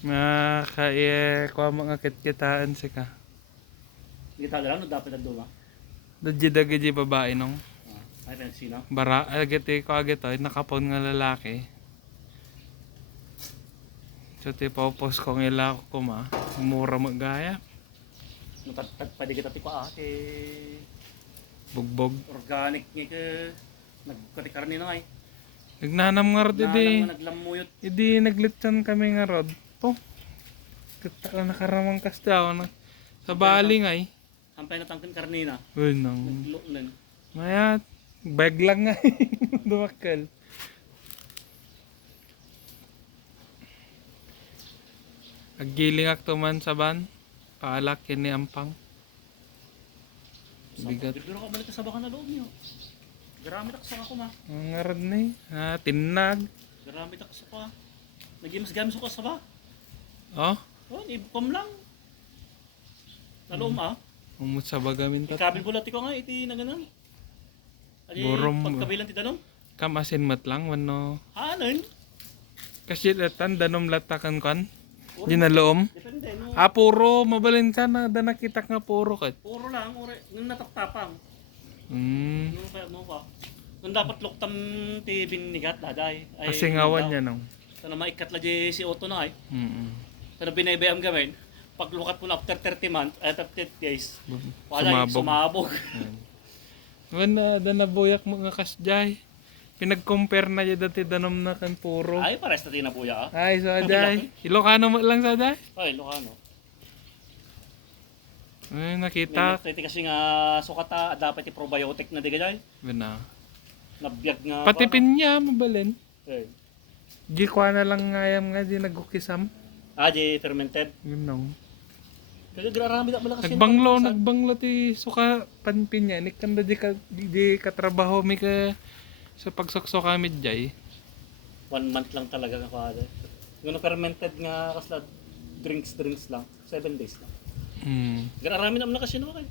Kaya kuha mga kitkitaan si ka. Kita lang, no, dapat ang duma. Dagji babae nung. Ay, sino? Bara, agiti ko agito, nakapon nga lalaki. So, tipopos ko ng ila ko ma. Mura magaya. Pwede kita tiko Bugbog. organic nga ka. Nagkatikarni na ngay. Nagnanam nga rod, Nalang naglamuyot. Hindi naglitsan kami nga rod. Po. Kita ka nakaramang kasta ako. Sa bali nga eh. Hampay na tangkan karni na. Uy, nang. Naglunan. Maya, bag lang nga eh. Dumakal. Aggiling ak tuman sa ban. Paalak yan ni Ampang. Bigat. Bibiro ka balik sa baka na loob niyo. Garamit ako sa ako ma. Ang ngarad na eh. Tinag. Garamit ako sa pa. Nagimas-gamis ako sa ba. Oh, Oh, ibukom lang. Naloom umut sa bagamin tat. Ikabil bulat ko nga, iti na ganun. Ali, Burom. pagkabilang ti danom. Kamasin mat lang, wano. Hanan. Kasi datan, danom latakan kan. Di na loom. Depende, no. Puro, mabalin ka na. Da nakita nga puro kat. Puro lang, nung nataptapang. Hmm. Nung kaya mo pa. Nung dapat luktam ti binigat, daday. Kasi ngawan niya nung. Sana maikat la di si Otto na ay. Sana binaybayam gamin. Paglukat mo na after 30 months, after 30 days, wala sumabog. Wala, da nabuyak mo nga kasjay. Pinag-compare na dyan dati danom na kan puro. Ay, pares na tinapuya Ay, so aday. Ilocano mo lang sa aday. Ay, Ilocano. Ay, nakita. May kasi nga sukata, dapat i-probiotic na di ganyan. Bina. Nabiyag nga. Pati pinya, mabalin. Eh. Di kwa na lang ngayam nga, di nagukisam. Di fermented. Yun nung. Kaya grarami na malakas Nagbanglo ti suka panpinya. Nikanda di katrabaho mi ka sa pagsokso kami jay. 1 month lang talaga ka pala. Yung fermented nga kasla drinks lang. 7 days lang. Grarami na malakas yun okay.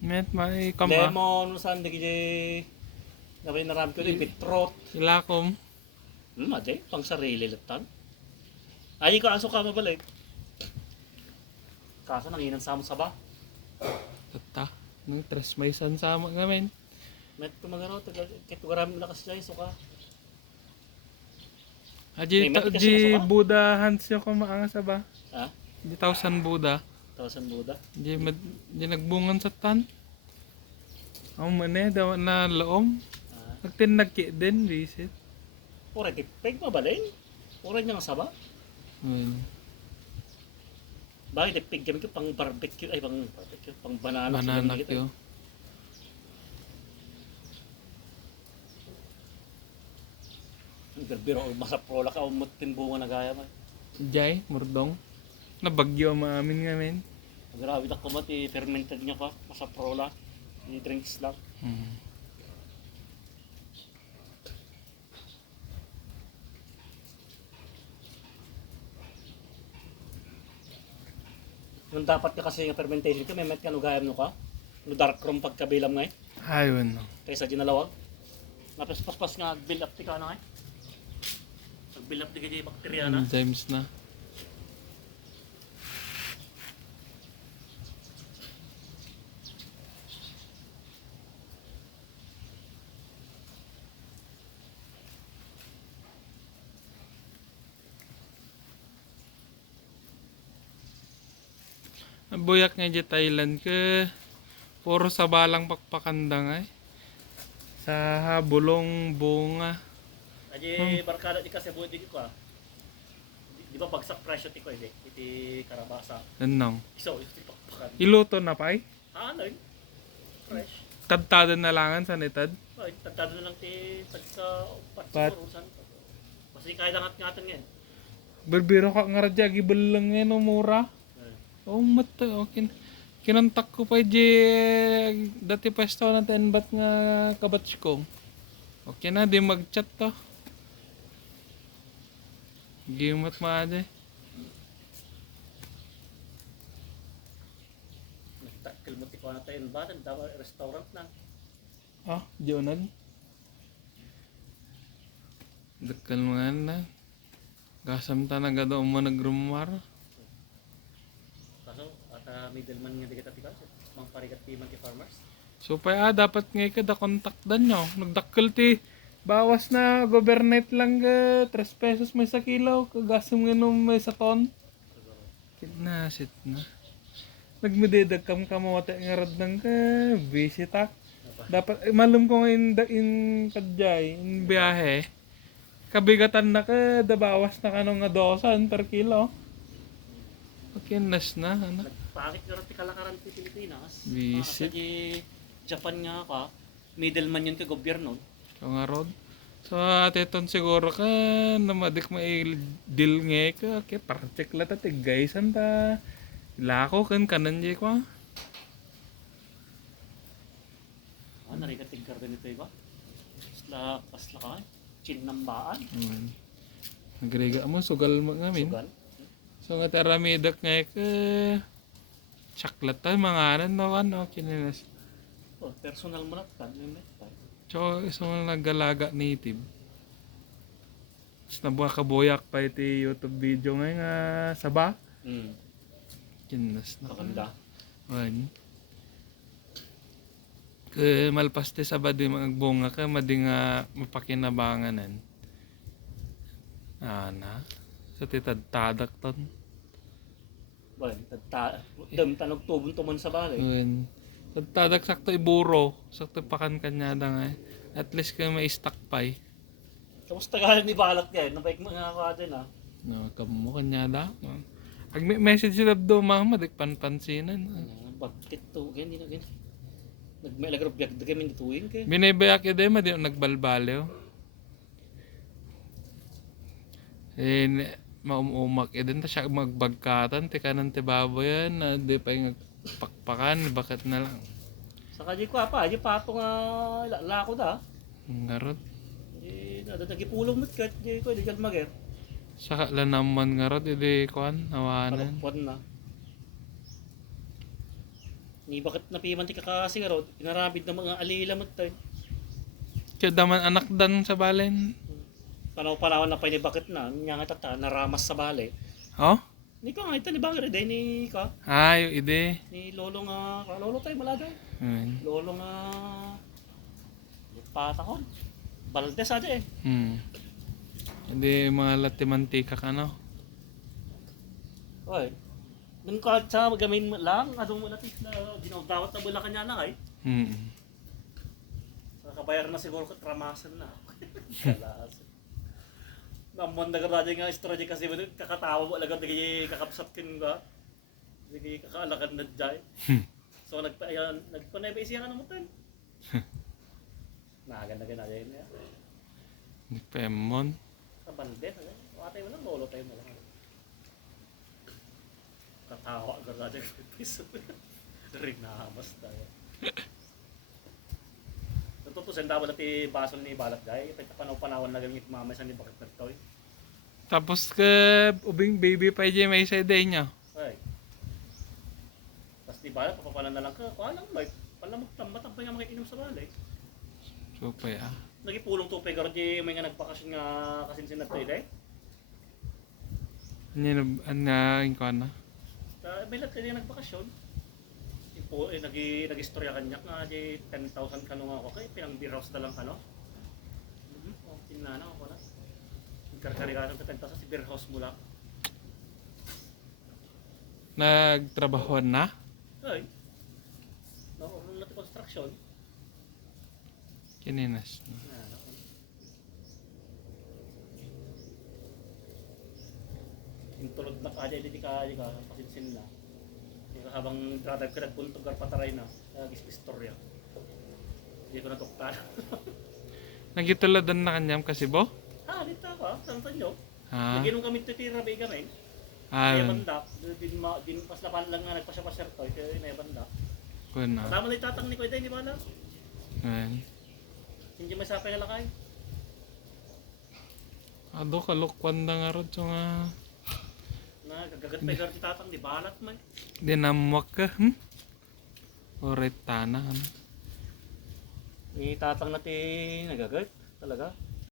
Met may kama. Lemon, saan di kaya nabay narami ko din. Beetroot. Ilakom. Ade, pang sarili latan. Ay, ko aso ka mabalik. Kaso nanginan sa mo sa ba? Tata. Nung tres may sama ngamin. Met kumagaro, kahit maraming lakas dyan, so ka. Di Buddha Hans yung kumaanga sa ba? Ha? Di 1,000 Buddha. 1,000 Buddha. Di nagbungan sa tan. Ang mani, daw na loom. Nagtinagki din, visit. Pura tipeg mabalin. Pura niya nga saba. Bakit tipeg kami ko pang barbecue, ay pang barbecue, pang banana. Banana kyo. Biro, basa prola ka, umutin bunga na gaya man. Jay, murdong. Nabagyo maamin ngamin. Grabe na kumati, fermented niya pa, masa prola. I-drinks lang. Nung dapat ka kasi yung fermentation ko, may met ka nugayam no ka. No dark room pagkabilam nga eh. Ayun no. Kaysa ginalawag. Napaspas nga, build up ti ka na eh. Nag-build up ti kaya bakterya na. Enzymes na. Buyak nga di Thailand ke puro sa balang pakpakandang ay. Sa bulong bunga. Aji barkada di kasi buhay di ko ah. Di ba bagsak presyo ti ko iti karabasa. Anong? So, iti pakpakan. Iluto na pa ay? Ano yun? Fresh. Tadtada na langan sa nitad? Ay, tagtado na lang ti pagka Pat. patsurusan. Kasi kaya dangat-ngatan ngayon. Berbiro ka nga radya gibelang nga no mura. Oh, mata, okay. Kinontak ko pa dati pwesto na tenbat nga kabatch ko. Okay na, di mag-chat to. Gimat maade. Nagtakil mo ti ko na tayo badan, dapat restaurant na. Jonad. Dekal mo nga na. Gasam talaga daw mo nagrumar. Kaso, at middleman nga dikat atikas, mang parikat timan ti farmers. So pa dapat nga ka da kontaktan nyo. Nagdakkel ti bawas na government lang ga 3 pesos may sa kilo. Kagasam nga nung may sa ton. Kidnasit na. Nagmudedag kam kamawate nga rad ng ka. Visitak. Dapat, malum ko nga in kadjay, in biyahe. Kabigatan na ka, dabawas na ka nung nga 2 per kilo. Pakinas na, ano? Nagpakit ka rin ti kalakaran ti Pilipinas. Visit. Sa di Japan nga ka, middleman yun ka gobyerno. Ikaw nga rod. So, ateton siguro ka, namadik mo deal nga ka. Kaya parcheck lata, guys, anta. Lako kan kanan di ko. Narikatig ka rin ito iba. Asla ka, chinambaan. Nagrega mo, sugal mo ngamin. Sugal. So, nga taramidak nga ka. Chaklat tayo, mga anan na ano, kinilas. Oh, personal mo na ka, may metay. So, isang mga naggalaga native. Tapos nabuha kaboyak pa iti YouTube video ngayon nga saba. Kinas na. Maganda. Wan. Kaya malpas ti saba di magbunga ka, madi nga mapakinabanganan. Ana. Sa titadtadak ton. Well, tanog tubon tumon sa balay. Wan. Tadtadak sakto iburo. Sakto pakan kanyada nga. At least ka may stock pa eh. Kamusta ka ni balak yan? Nabaik mo nga ako din ah. No, kamo kanyada. Ag message sila do mama dik panpansinan. Bakit to? Ganyan, ganyan. Nagmailagrap biyak da kami nituwing kay. Binabayak yun din, madi nagbalbalyo. Eh, maumumak din ta siya magbagkatan, tika ng tibabo yan, na di pa yung pakpakan, bakit na lang. Saka di ko apa, di pato nga lako da. Ngarot. Eh, nagipulong mo kat, di ko, di ka mager. Saka lang naman ngarot, hindi kuhan, nawanan. Palakpuan na. Ni bakit napiman ti kakasi nga ro, inarabid na mga alila mo tayo. Kaya daman anak dan sa balen. Panaw-panawan na pa ni bakit na, niya nga tata, naramas sa bale. Oh? Ni pa nga ito ni bakit rin, ni ka, Ay, ide. ni lolo nga, lolo tayo malagay. Lolo nga, patakon. Baldes aja eh. Hindi mga lati mantika ka no? Oy. Nung ka sa gamin mo lang, adong mo natin na dinawdawat na bula kanya na kay. Nakabayar na siguro ko tramasan na. Kalas. Namon na garaje nga strategy kasi mo kakatawa mo agad naging kakapsat kin ba. Sige kakaalakan na jay. So nagpanay siya nga mo tan. Naganda jay niya. Pemon. Kabande, watay mo lang lolo tayo mo lang. Katawa agad piso. Rinamas tayo. Tutusin daw dati baso ni balat jay, panaw-panawan na gamit mamay sa ni bakit nagtoy. Tapos ka ubing baby pa dyan may sa day niya. Ay. Tas di balat papapalan na lang ka, kuha lang may palamag tambatang pa nga makikinom sa balay. So pa ya. Nagipulong tupay garo di may nga nagbakasyon nga kasinsin nagtoy day. Ano ko na? May lat kaya nagbakasyon. Nag-istorya kanya nga di 10,000 kanong ako kay pinang beer house na lang kano. Oh, tinana ako na. Karkarigan sa 10,000 si beer house mula. Nagtrabaho na? Ay. Naurong natin construction. Kininas. Yung tulog na kaya di ka pasinsin na. Habang drive ka nagpuntog ka pataray na, nag-istorya. Hindi ko natuktan. Nagituladan na kanyam kasi bo? Dito ako, San Antonio. Ah. Naginom kami titira bay kami. Ah. Kaya banda, din pas lapan lang nga nagpasya-pasya to, kaya na banda. Kuna. Tama na itatang ni Kuya, di ba na? Hindi may sapay na lakay. Ado kalukwan na nga rin so nga. Gagat pa yung tatang, di balat man. Dinamwak ka, Oret tanah. Itatang natin nagagat talaga.